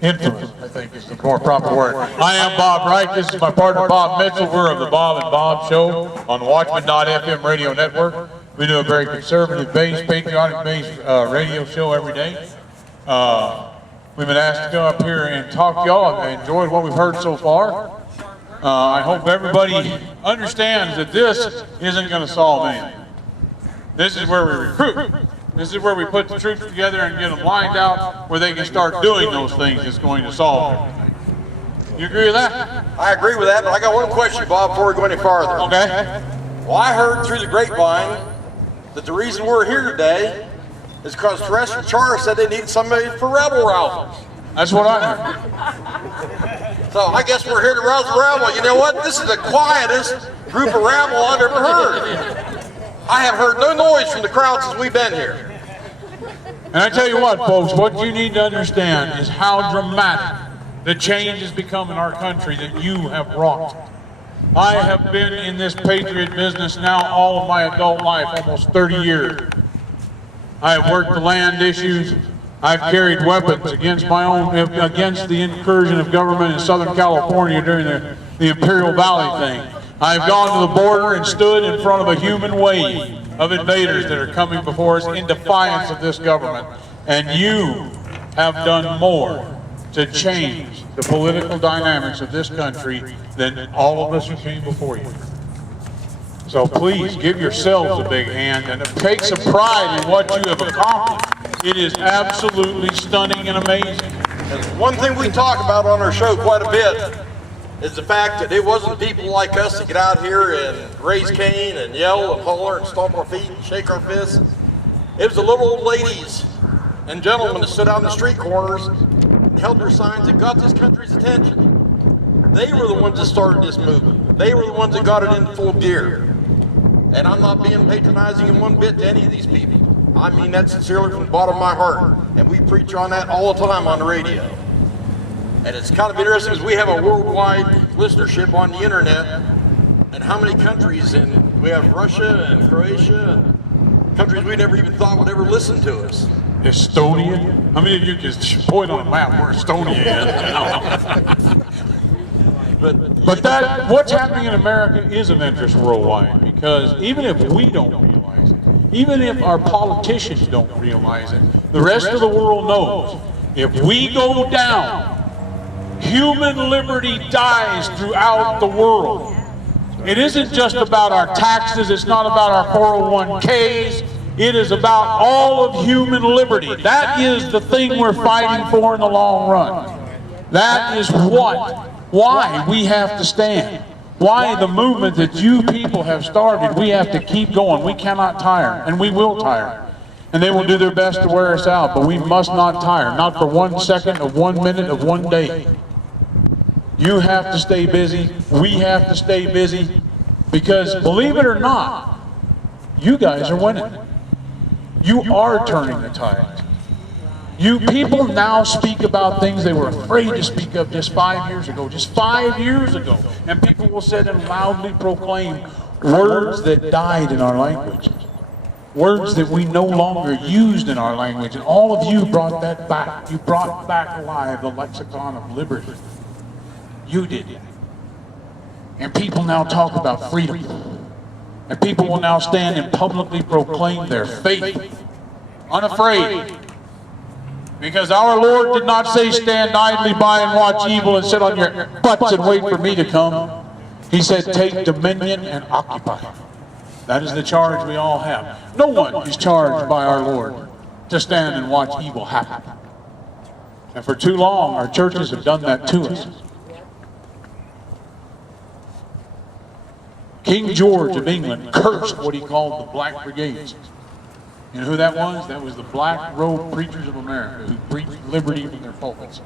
influence, I think is the more proper word. I am Bob Wright. This is my partner Bob Mitzel. We're of the Bob and Bob Show on the Watchman.fm radio network. We do a very conservative-based, patriotic-based radio show every day. We've been asked to come up here and talk to y'all. I've enjoyed what we've heard so far. I hope everybody understands that this isn't going to solve anything. This is where we recruit. This is where we put the troops together and get them lined out where they can start doing those things that's going to solve everything. You agree with that? I agree with that, but I got one question, Bob, before we go any farther. Okay. Well, I heard through the grapevine that the reason we're here today is because Terrestrial Charter said they needed somebody for rebel rousers. That's what I heard. So I guess we're here to rouse the rabble. You know what? This is the quietest group of rabble I've ever heard. I have heard no noise from the crowd since we've been here. And I tell you what, folks, what you need to understand is how dramatic the change has become in our country that you have wrought. I have been in this patriot business now all of my adult life, almost 30 years. I have worked the land issues. I've carried weapons against against the incursion of government in Southern California during the Imperial Valley thing. I've gone to the border and stood in front of a human wave of invaders that are coming before us in defiance of this government. And you have done more to change the political dynamics of this country than all of us who came before you. So please give yourselves a big hand and take some pride in what you have accomplished. It is absolutely stunning and amazing. And one thing we talk about on our show quite a bit is the fact that it wasn't people like us that get out here and raise Cain and yell and holler and stomp our feet and shake our fists. It was the little old ladies and gentlemen that stood out in the street corners and held their signs that got this country's attention. They were the ones that started this movement. They were the ones that got it in full gear. And I'm not being patronizing in one bit to any of these people. I mean that sincerely from the bottom of my heart. And we preach on that all the time on the radio. And it's kind of interesting because we have a worldwide listenership on the internet. And how many countries, and we have Russia and Croatia and countries we never even thought would ever listen to us. Estonia? How many of you can point on a map where Estonia is? But that, what's happening in America is of interest worldwide, because even if we don't realize it, even if our politicians don't realize it, the rest of the world knows. If we go down, human liberty dies throughout the world. It isn't just about our taxes, it's not about our 401ks, it is about all of human liberty. That is the thing we're fighting for in the long run. That is why we have to stand. Why the movement that you people have started, we have to keep going. We cannot tire, and we will tire. And they will do their best to wear us out, but we must not tire, not for 1 second of 1 minute of 1 day. You have to stay busy, we have to stay busy, because believe it or not, you guys are winning. You are turning the tide. You people now speak about things they were afraid to speak of just 5 years ago, just 5 years ago. And people will sit and loudly proclaim words that died in our language. Words that we no longer used in our language. And all of you brought that back. You brought back alive the lexicon of liberty. You did it. And people now talk about freedom. And people will now stand and publicly proclaim their faith, unafraid. Because our Lord did not say, stand idly by and watch evil and sit on your butts and wait for me to come. He said, take dominion and occupy. That is the charge we all have. No one is charged by our Lord to stand and watch evil happen. And for too long, our churches have done that to us. King George of England cursed what he called the Black Brigades. You know who that was? That was the black robe preachers of America who preached liberty from their pulpits.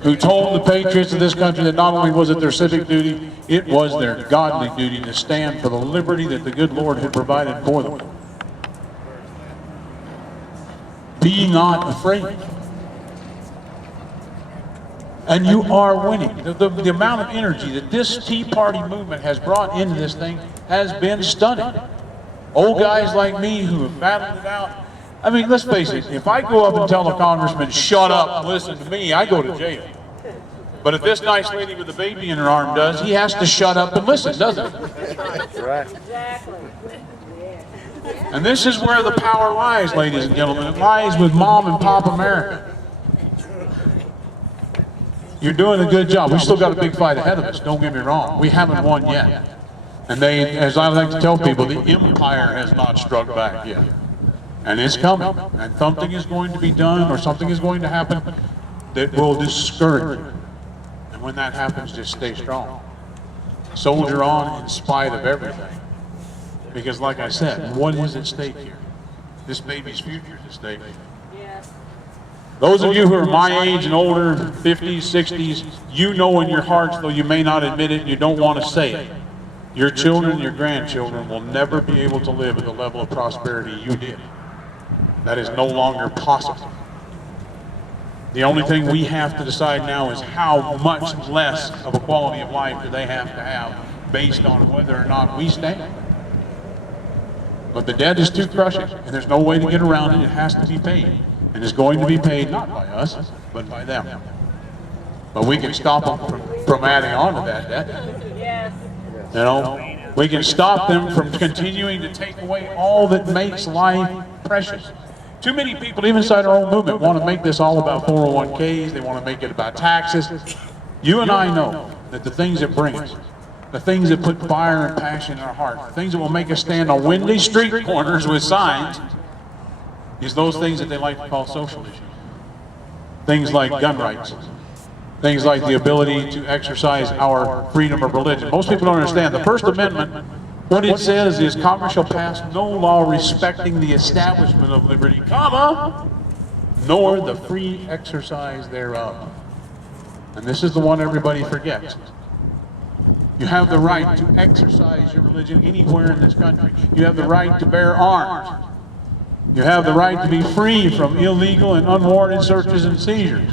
Who told the patriots of this country that not only was it their civic duty, it was their godly duty to stand for the liberty that the good Lord had provided for them. Be not afraid. And you are winning. The amount of energy that this Tea Party movement has brought into this thing has been stunning. Old guys like me who have battled it out I mean, let's face it, if I go up and tell a congressman, shut up and listen to me, I go to jail. But if this nice lady with the baby in her arm does, he has to shut up and listen, doesn't he? That's right. Exactly. And this is where the power lies, ladies and gentlemen. It lies with Mom and Pop America. You're doing a good job. We still got a big fight ahead of us, don't get me wrong. We haven't won yet. And they, as I like to tell people, the empire has not struck back yet. And it's coming. And something is going to be done, or something is going to happen that will discourage you. And when that happens, just stay strong. Soldier on in spite of everything. Because like I said, what is at stake here? This baby's future is at stake. Yes. Those of you who are my age and older, 50s, 60s, you know in your hearts, though you may not admit it and you don't want to say it, your children and your grandchildren will never be able to live at the level of prosperity you did. That is no longer possible. The only thing we have to decide now is how much less of a quality of life do they have to have based on whether or not we stand. But the debt is too crushing, and there's no way to get around it. It has to be paid. And it's going to be paid not by us, but by them. But we can stop them from adding on to that debt. Yes. You know, we can stop them from continuing to take away all that makes life precious. Too many people, even inside our own movement, want to make this all about 401ks. They want to make it about taxes. You and I know that the things that bring us, the things that put fire and passion in our heart, the things that will make us stand on windy street corners with signs, is those things that they like to call social issues. Things like gun rights. Things like the ability to exercise our freedom of religion. Most people don't understand. The First Amendment, what it says is Congress shall pass no law respecting the establishment of liberty, comma, nor the free exercise thereof. And this is the one everybody forgets. You have the right to exercise your religion anywhere in this country. You have the right to bear arms. You have the right to be free from illegal and unwarranted searches and seizures.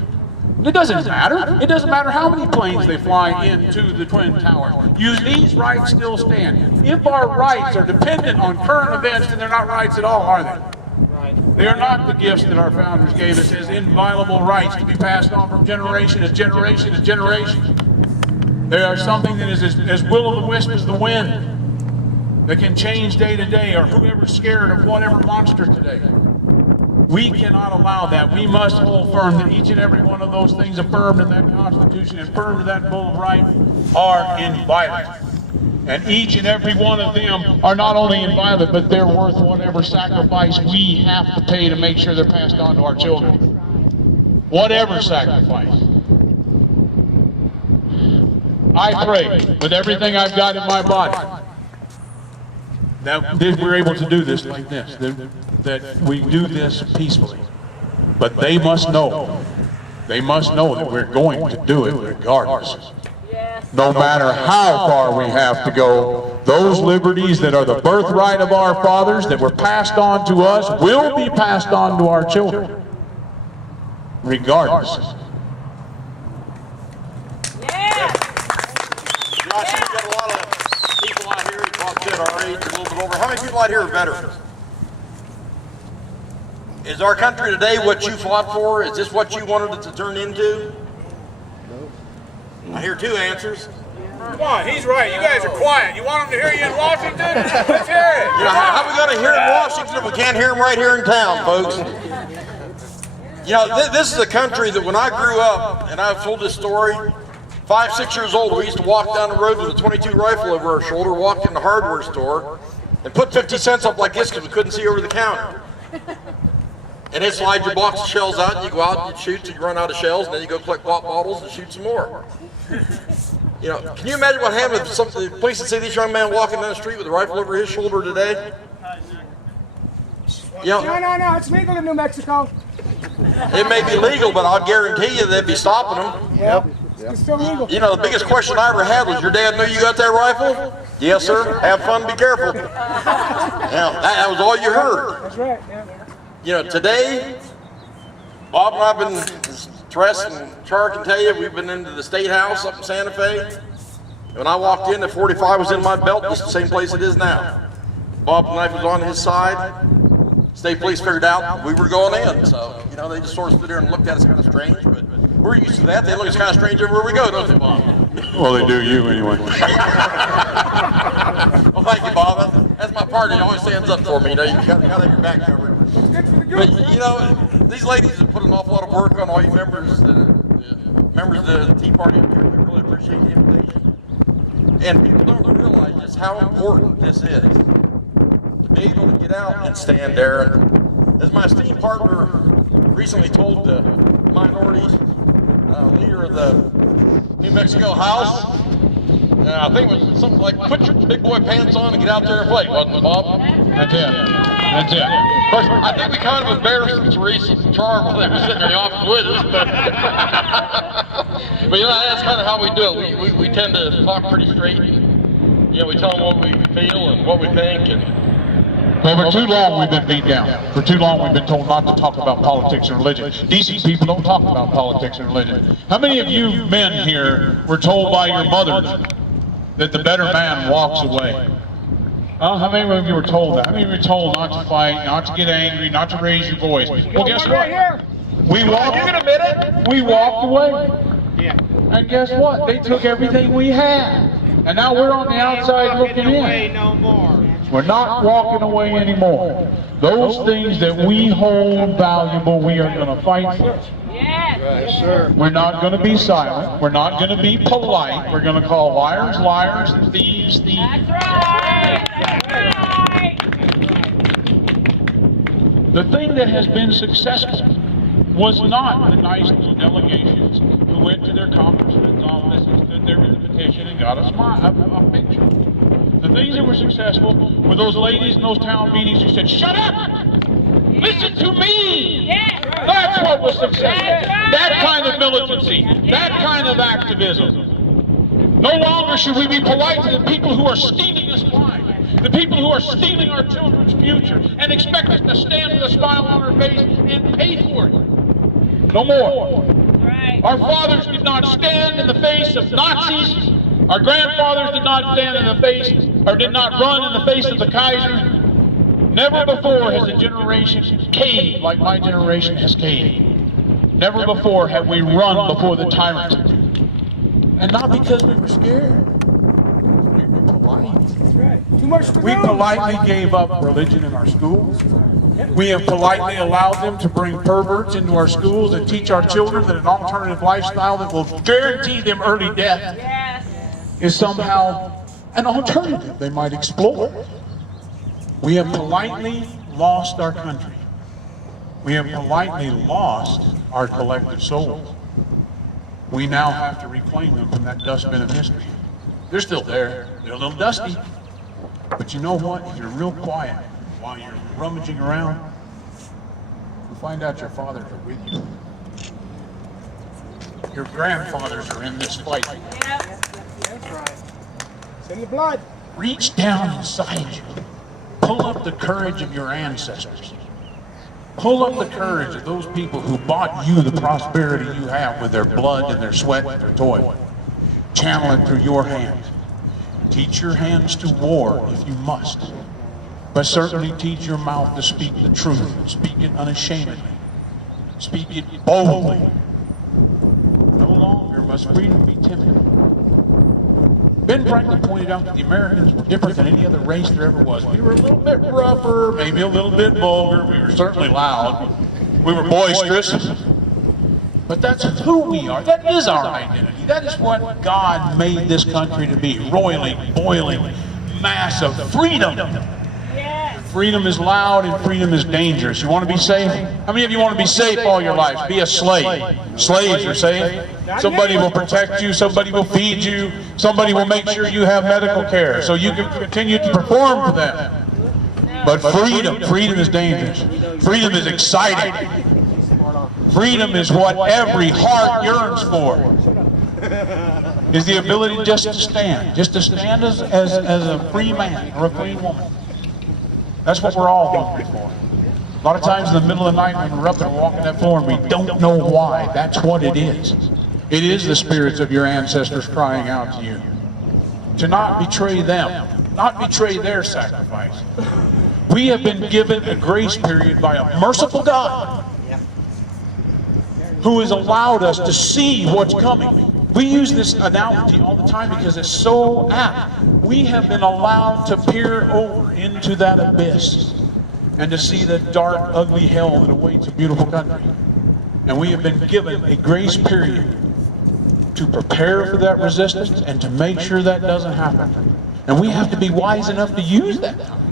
It doesn't matter. It doesn't matter how many planes they fly into the Twin Towers. These rights still stand. If our rights are dependent on current events, then they're not rights at all, are they? They are not the gifts that our founders gave us as inviolable rights to be passed on from generation to generation to generation. They are something that is as will-o'-the-wisp as the wind, that can change day to day, or whoever's scared of whatever monster today. We cannot allow that. We must hold firm that each and every one of those things affirmed in that Constitution and affirmed in that Bill of Rights are inviolate. And each and every one of them are not only inviolate, but they're worth whatever sacrifice we have to pay to make sure they're passed on to our children. Whatever sacrifice. I pray with everything I've got in my body that we're able to do this like this, that we do this peacefully. But they must know that we're going to do it regardless. Yes. No matter how far we have to go, those liberties that are the birthright of our fathers, that were passed on to us, will be passed on to our children, regardless. Yes. Josh, we've got a lot of people out here, Bob said our age, a little bit over. How many people out here are veterans? Is our country today what you fought for? Is this what you wanted it to turn into? I hear two answers. Come on, he's right. You guys are quiet. You want him to hear you in Washington? Let's hear it. You know, how are we going to hear in Washington if we can't hear them right here in town, folks? You know, this is a country that when I grew up, and I've told this story, 5, 6 years old, we used to walk down the road with a .22 rifle over our shoulder, walk in the hardware store, and put 50 cents up like this because we couldn't see over the counter. And then slide your box of shells out, and you go out and you shoot till you run out of shells, and then you go collect pop bottles and shoot some more. You know, can you imagine what happened if the police would see this young man walking down the street with a rifle over his shoulder today? You know, No, it's legal in New Mexico. it may be legal, but I'll guarantee you they'd be stopping them. Yep. It's still legal. You know, the biggest question I ever had was, your dad knew you got that rifle? Yes, sir. Have fun, be careful. Now, that was all you heard. That's right, yeah. You know, today, Bob and I have been, Tress and Char can tell you, we've been into the State House up in Santa Fe. When I walked in, the 45 was in my belt, just the same place it is now. Bob's knife was on his side. state police figured out we were going in. So, you know, they just sort of stood there and looked at us kind of strange, but we're used to that. They look at us kind of strange everywhere we go, don't they, Bob? Well, they do you anyway. Well, thank you, Bob. That's my partner. He always stands up for me. You know, you got to have your back covered. But, you know, these ladies have put an awful lot of work on all you members, members of the Tea Party up here. We really appreciate the invitation. And people don't realize just how important this is. To be able to get out and stand there. And as my esteemed partner recently told the minority leader of the New Mexico House, I think it was something like, put your big boy pants on and get out there and play, wasn't it, Bob? That's it. That's it. Of course, I think we kind of embarrassed Teresa and Charm while they were sitting in the office with us, but you know, that's kind of how we do it. We tend to talk pretty straight. You know, we tell them what we feel and what we think. And well, for too long we've been beat down. For too long we've been told not to talk about politics and religion. Decent people don't talk about politics and religion. How many of you men here were told by your mothers that the better man walks away? How many of you were told that? How many of you were told not to fight, not to get angry, not to raise your voice? Well, guess what? We walked. You can admit it. We walked away. Yeah. And guess what? They took everything we had, and now we're on the outside looking in. No more. We're not walking away anymore. Those things that we hold valuable, we are going to fight for. Yes. Yes, sir. We're not going to be silent. We're not going to be polite. We're going to call liars, liars, and thieves, thieves. That's right. That's right. The thing that has been successful was not the nice little delegations who went to their congressman's office and stood there with a petition and got a picture. The things that were successful were those ladies in those town meetings who said, "Shut up! Listen to me!" Yes. That's what was successful. That's right. That kind of militancy, that kind of activism. No longer should we be polite to the people who are stealing us blind, the people who are stealing our children's future, and expect us to stand with a smile on our face and pay for it. No more. Right. Our fathers did not stand in the face of Nazis. Our grandfathers did not stand in the face, or did not run in the face of the Kaiser. Never before has a generation caved like my generation has caved. Never before have we run before the tyrant. And not because we were scared. We were polite. That's right. Too much to We do. politely gave up religion in our schools. We have politely allowed them to bring perverts into our schools and teach our children that an alternative lifestyle that will guarantee them early death Yes. is somehow an alternative they might explore. We have politely lost our country. We have politely lost our collective souls. We now have to reclaim them from that dustbin of history. They're still there. They're a little dusty. But you know what? If you're real quiet while you're rummaging around, you'll find out your fathers are with you. Your grandfathers are in this fight. Yep. That's right. It's in the blood. Reach down inside you. Pull up the courage of your ancestors. Pull up the courage of those people who bought you the prosperity you have with their blood and their sweat and their toil. Channel it through your hands. Teach your hands to war if you must. But certainly teach your mouth to speak the truth. Speak it unashamedly. Speak it boldly. No longer must freedom be timid. Ben Franklin pointed out that the Americans were different than any other race there ever was. We were a little bit rougher, maybe a little bit vulgar. We were certainly loud. We were boisterous. But that's who we are. That is our identity. That is what God made this country to be. Roiling, boiling mass of freedom. Yes. Freedom is loud and freedom is dangerous. You want to be safe? How many of you want to be safe all your lives? Be a slave. Slaves are safe. Somebody will protect you. Somebody will feed you. Somebody will make sure you have medical care so you can continue to perform for them. But freedom is dangerous. Freedom is exciting. Freedom is what every heart yearns for. Is the ability just to stand as a free man or a free woman. That's what we're all hungry for. A lot of times in the middle of the night when we're up and walking that floor and we don't know why, that's what it is. It is the spirits of your ancestors crying out to you. To not betray them, not betray their sacrifice. We have been given a grace period by a merciful God who has allowed us to see what's coming. We use this analogy all the time because it's so apt. We have been allowed to peer over into that abyss and to see the dark, ugly hell that awaits a beautiful country. And we have been given a grace period to prepare for that resistance and to make sure that doesn't happen. And we have to be wise enough to use that time.